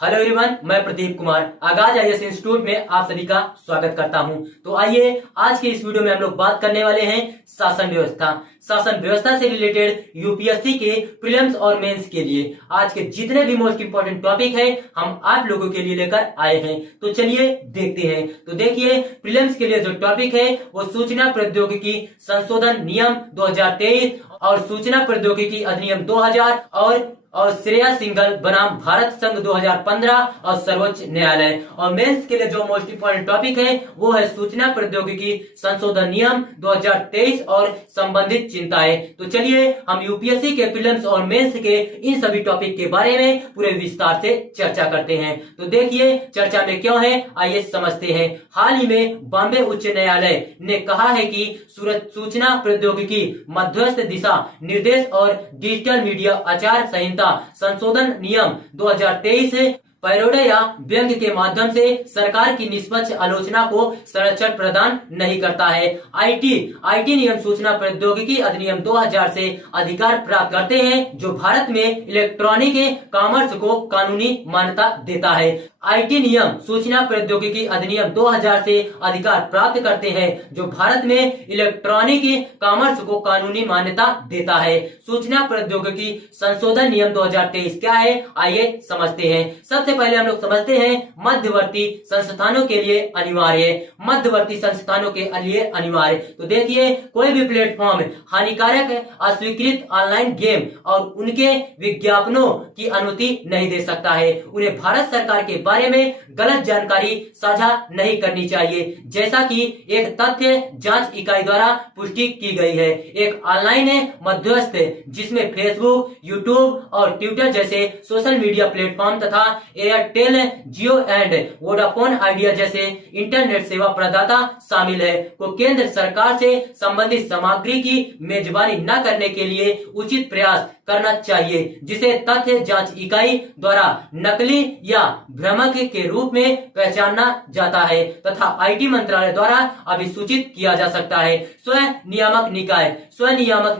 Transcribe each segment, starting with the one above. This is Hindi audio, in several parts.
हेलो एवरीवन, मैं प्रदीप कुमार आगाज आईएएस इंस्टीट्यूट में आप सभी का स्वागत करता हूं। तो आइए आज के इस वीडियो में हम लोग बात करने वाले हैं शासन व्यवस्था से रिलेटेड यूपीएससी के प्रीलिम्स और मेंस के लिए आज के जितने भी मोस्ट इंपोर्टेंट टॉपिक है हम आप लोगों के लिए लेकर आए हैं। तो चलिए देखते हैं। तो देखिए, प्रीलिम्स के लिए जो टॉपिक है वो सूचना प्रौद्योगिकी संशोधन नियम 2023 और सूचना प्रौद्योगिकी अधिनियम 2000 और श्रेया सिंघल बनाम भारत संघ 2015 और सर्वोच्च न्यायालय। और मेंस के लिए जो मोस्ट इंपोर्टेंट टॉपिक है वो है सूचना प्रौद्योगिकी संशोधन नियम 2023 और संबंधित चिंताएं। तो चलिए हम यूपीएससी के प्रीलिम्स और मेंस के इन सभी टॉपिक के बारे में पूरे विस्तार से चर्चा करते हैं। तो देखिए चर्चा में क्यों है, आइए समझते हैं। हाल ही में बॉम्बे उच्च न्यायालय ने कहा है कि सूचना प्रौद्योगिकी मध्यस्थ दिशा निर्देश और डिजिटल मीडिया आचार संहिता संशोधन नियम 2023 पैरोडी या व्यंग्य के माध्यम से सरकार की निष्पक्ष आलोचना को संरक्षण प्रदान नहीं करता है। आईटी नियम सूचना प्रौद्योगिकी अधिनियम 2000 से अधिकार प्राप्त करते हैं जो भारत में इलेक्ट्रॉनिक कॉमर्स को कानूनी मान्यता देता है। आईटी नियम सूचना प्रौद्योगिकी अधिनियम 2000 से अधिकार प्राप्त करते हैं जो भारत में इलेक्ट्रॉनिक कॉमर्स को कानूनी मान्यता देता है। सूचना प्रौद्योगिकी संशोधन नियम 2023 क्या है, आइए समझते हैं। सबसे पहले हम लोग समझते हैं मध्यवर्ती संस्थानों के लिए अनिवार्य। मध्यवर्ती संस्थानों के लिए अनिवार्य। तो देखिए, कोई भी प्लेटफॉर्म हानिकारक अस्वीकृत ऑनलाइन गेम और उनके विज्ञापनों की अनुमति नहीं दे सकता है। उन्हें भारत सरकार के बारे में गलत जानकारी साझा नहीं करनी चाहिए, जैसा कि एक तथ्य जांच इकाई द्वारा पुष्टि की गई है। एक ऑनलाइन मध्यस्थ जिसमें फेसबुक, यूट्यूब और ट्विटर जैसे सोशल मीडिया प्लेटफॉर्म तथा Airtel, Jio and Vodafone idea जैसे इंटरनेट सेवा प्रदाता शामिल है को केंद्र सरकार से संबंधित सामग्री की मेजबानी न करने के लिए उचित प्रयास करना चाहिए, जिसे तथ्य जांच इकाई द्वारा नकली या भ्रामक के रूप में पहचाना जाता है तथा आईटी मंत्रालय द्वारा अभिसूचित किया जा सकता है। स्वनियामक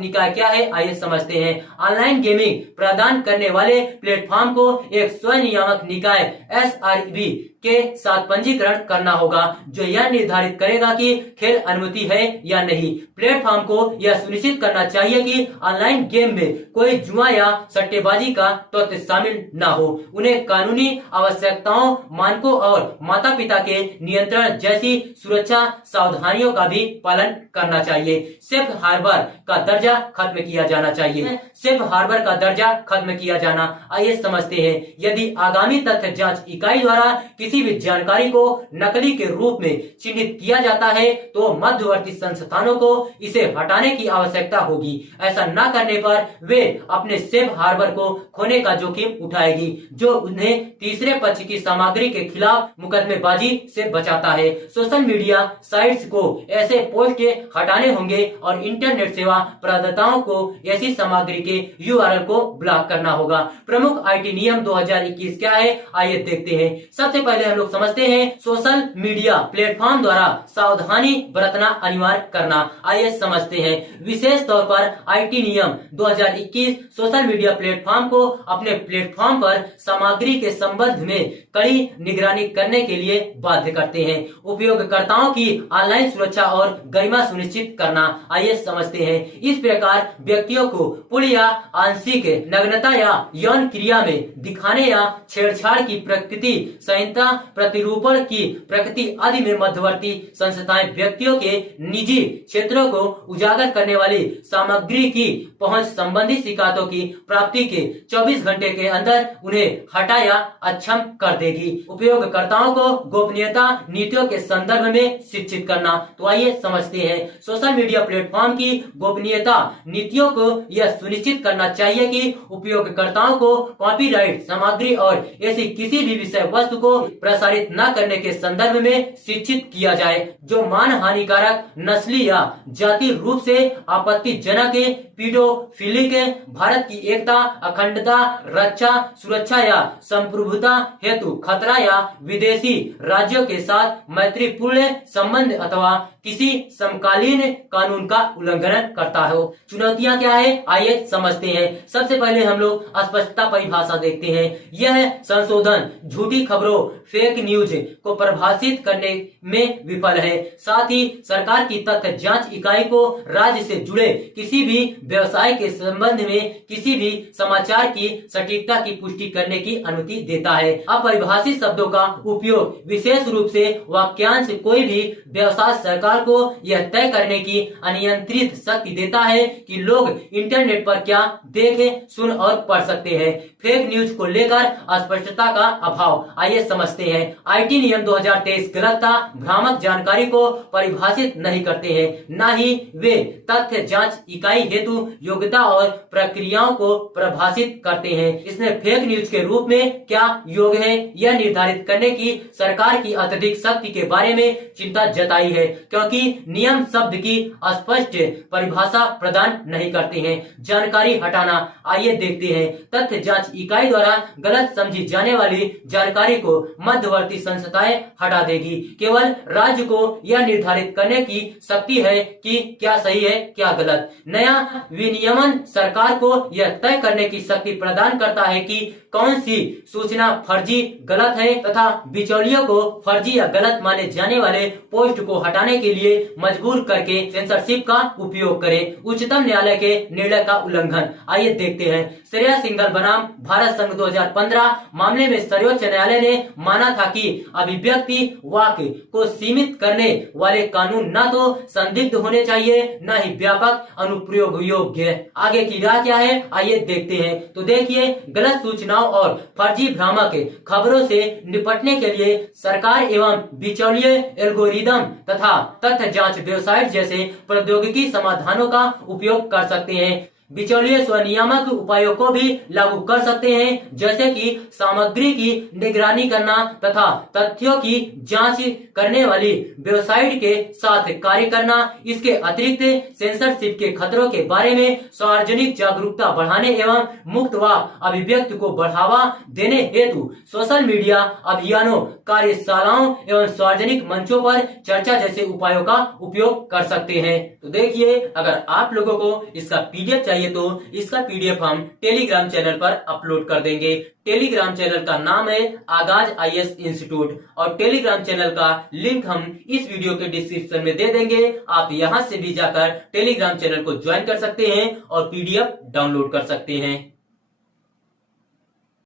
निकाय क्या है, आइए समझते हैं। ऑनलाइन गेमिंग प्रदान करने वाले प्लेटफॉर्म को एक स्वनियामक निकाय SRB के साथ पंजीकरण करना होगा जो यह निर्धारित करेगा कि खेल अनुमति है या नहीं। प्लेटफॉर्म को यह सुनिश्चित करना चाहिए कि ऑनलाइन गेम में कोई जुआ या सट्टेबाजी का तत्व शामिल न हो। उन्हें कानूनी आवश्यकताओं, मानकों और माता पिता के नियंत्रण जैसी सुरक्षा सावधानियों का भी पालन करना चाहिए। सेफ हार्बर का दर्जा खत्म किया जाना चाहिए। सेफ हार्बर का दर्जा खत्म किया जाना, आइए समझते हैं। यदि आगामी तथ्य जांच इकाई द्वारा किसी भी जानकारी को नकली के रूप में चिन्हित किया जाता है तो मध्यवर्ती संस्थानों को इसे हटाने की आवश्यकता होगी। ऐसा न करने पर वे अपने सेफ हार्बर को खोने का जोखिम उठाएगी, जो उन्हें तीसरे पक्ष की सामग्री के खिलाफ मुकदमेबाजी से बचाता है। सोशल मीडिया साइट्स को ऐसे पोस्ट हटाने होंगे और इंटरनेट सेवा प्रदाताओं को ऐसी सामग्री के URL को ब्लॉक करना होगा। प्रमुख आईटी नियम 2021 क्या है, आइए देखते हैं। सबसे पहले हम लोग समझते हैं सोशल मीडिया प्लेटफॉर्म द्वारा सावधानी बरतना अनिवार्य करना, आइए समझते हैं। विशेष तौर पर आईटी नियम 2021 सोशल मीडिया प्लेटफॉर्म को अपने प्लेटफॉर्म पर सामग्री के संबंध में कड़ी निगरानी करने के लिए बाध्य करते हैं। उपयोगकर्ताओं की ऑनलाइन सुरक्षा और गरिमा सुनिश्चित करना, आइए समझते हैं। इस प्रकार व्यक्तियों को पूर्ण या आंशिक नग्नता या यौन क्रिया में दिखाने या छेड़छाड़ की प्रकृति संहिता प्रतिरूपण की प्रकृति आदि में मध्यवर्ती संस्थाएं व्यक्तियों के निजी क्षेत्रों को उजागर करने वाली सामग्री की पहुंच संबंधी शिकायतों की प्राप्ति के 24 घंटे के अंदर उन्हें हटा या अक्षम कर देगी। उपयोगकर्ताओं को गोपनीयता नीतियों के संदर्भ में शिक्षित करना, तो आइए समझते हैं। सोशल मीडिया प्लेटफॉर्म की गोपनीयता नीतियों को यह सुनिश्चित करना चाहिए कि उपयोगकर्ताओं को कॉपीराइट सामग्री और ऐसी किसी भी विषय वस्तु को प्रसारित न करने के संदर्भ में शिक्षित किया जाए जो मान हानिकारक, नस्ली या जाति रूप से आपत्तिजनक, पीडोफिलिक, भारत की एकता, अखंडता, रक्षा, सुरक्षा या संप्रभुता हेतु खतरा या विदेशी राज्यों के साथ मैत्रीपूर्ण संबंध अथवा किसी समकालीन कानून का उल्लंघन करता हो। चुनौतियां क्या है, आइए समझते हैं। सबसे पहले हम लोग स्पष्टता परिभाषा देखते हैं। यह संशोधन झूठी खबरों फेक न्यूज को परिभाषित करने में विफल है। साथ ही सरकार की तथ्य जांच इकाई को राज्य से जुड़े किसी भी व्यवसाय के संबंध में किसी भी समाचार की सटीकता की पुष्टि करने की अनुमति देता है। अपरिभाषित शब्दों का उपयोग विशेष रूप से वाक्यांश कोई भी व्यवसाय सरकार को यह तय करने की अनियंत्रित शक्ति देता है कि लोग इंटरनेट पर क्या देख सुन और पढ़ सकते हैं। फेक न्यूज को लेकर स्पष्टता का अभाव, आइए समझते हैं। आईटी नियम 2023 गलत भ्रामक जानकारी को परिभाषित नहीं करते हैं, न ही वे तथ्य जांच इकाई हेतु योग्यता और प्रक्रियाओं को परिभाषित करते हैं। इसमें फेक न्यूज के रूप में क्या योग्य है यह निर्धारित करने की सरकार की अत्यधिक शक्ति के बारे में चिंता जताई है, क्योंकि नियम शब्द की स्पष्ट परिभाषा प्रदान नहीं करते हैं। जानकारी हटाना, आइए देखते हैं। तथ्य जांच इकाई द्वारा गलत समझी जाने वाली जानकारी को मध्यवर्ती संस्थाएं हटा देगी। केवल राज्य को यह निर्धारित करने की शक्ति है कि क्या सही है क्या गलत। नया विनियमन सरकार को यह तय करने की शक्ति प्रदान करता है कि कौन सी सूचना फर्जी गलत है तथा बिचौलियों को फर्जी या गलत माने जाने वाले पोस्ट को हटाने के लिए मजबूर करके सेंसरशिप का उपयोग करें। उच्चतम न्यायालय के निर्णय का उल्लंघन, आइए देखते हैं। श्रेया सिंघल बनाम भारत संघ 2015 मामले में सर्वोच्च न्यायालय ने माना था कि अभिव्यक्ति वाक्य को सीमित करने वाले कानून न तो संदिग्ध होने चाहिए न ही व्यापक अनुप्रयोग योग्य। आगे की राह क्या है आइए देखते हैं। तो देखिए, गलत सूचनाओं और फर्जी भ्रामक खबरों से निपटने के लिए सरकार एवं बिचौलिए एल्गोरिदम तथा तथ्य जांच वेबसाइट जैसे प्रौद्योगिकी समाधानों का उपयोग कर सकते हैं। बिचौलिए स्वनियामक उपायों को भी लागू कर सकते हैं, जैसे कि सामग्री की निगरानी करना तथा तथ्यों की जांच करने वाली वेबसाइट के साथ कार्य करना। इसके अतिरिक्त सेंसरशिप के खतरों के बारे में सार्वजनिक जागरूकता बढ़ाने एवं मुक्त व अभिव्यक्ति को बढ़ावा देने हेतु सोशल मीडिया अभियानों, कार्यशालाओं एवं सार्वजनिक मंचों पर चर्चा जैसे उपायों का उपयोग कर सकते हैं। तो देखिए, अगर आप लोगों को इसका पीडीएफ चाहिए तो इसका पीडीएफ हम टेलीग्राम चैनल पर अपलोड कर देंगे। टेलीग्राम चैनल का नाम है आगाज आईएएस इंस्टीट्यूट और टेलीग्राम चैनल का लिंक हम इस वीडियो के डिस्क्रिप्शन में दे देंगे। आप यहां से भी जाकर टेलीग्राम चैनल को ज्वाइन कर सकते हैं और पीडीएफ डाउनलोड कर सकते हैं।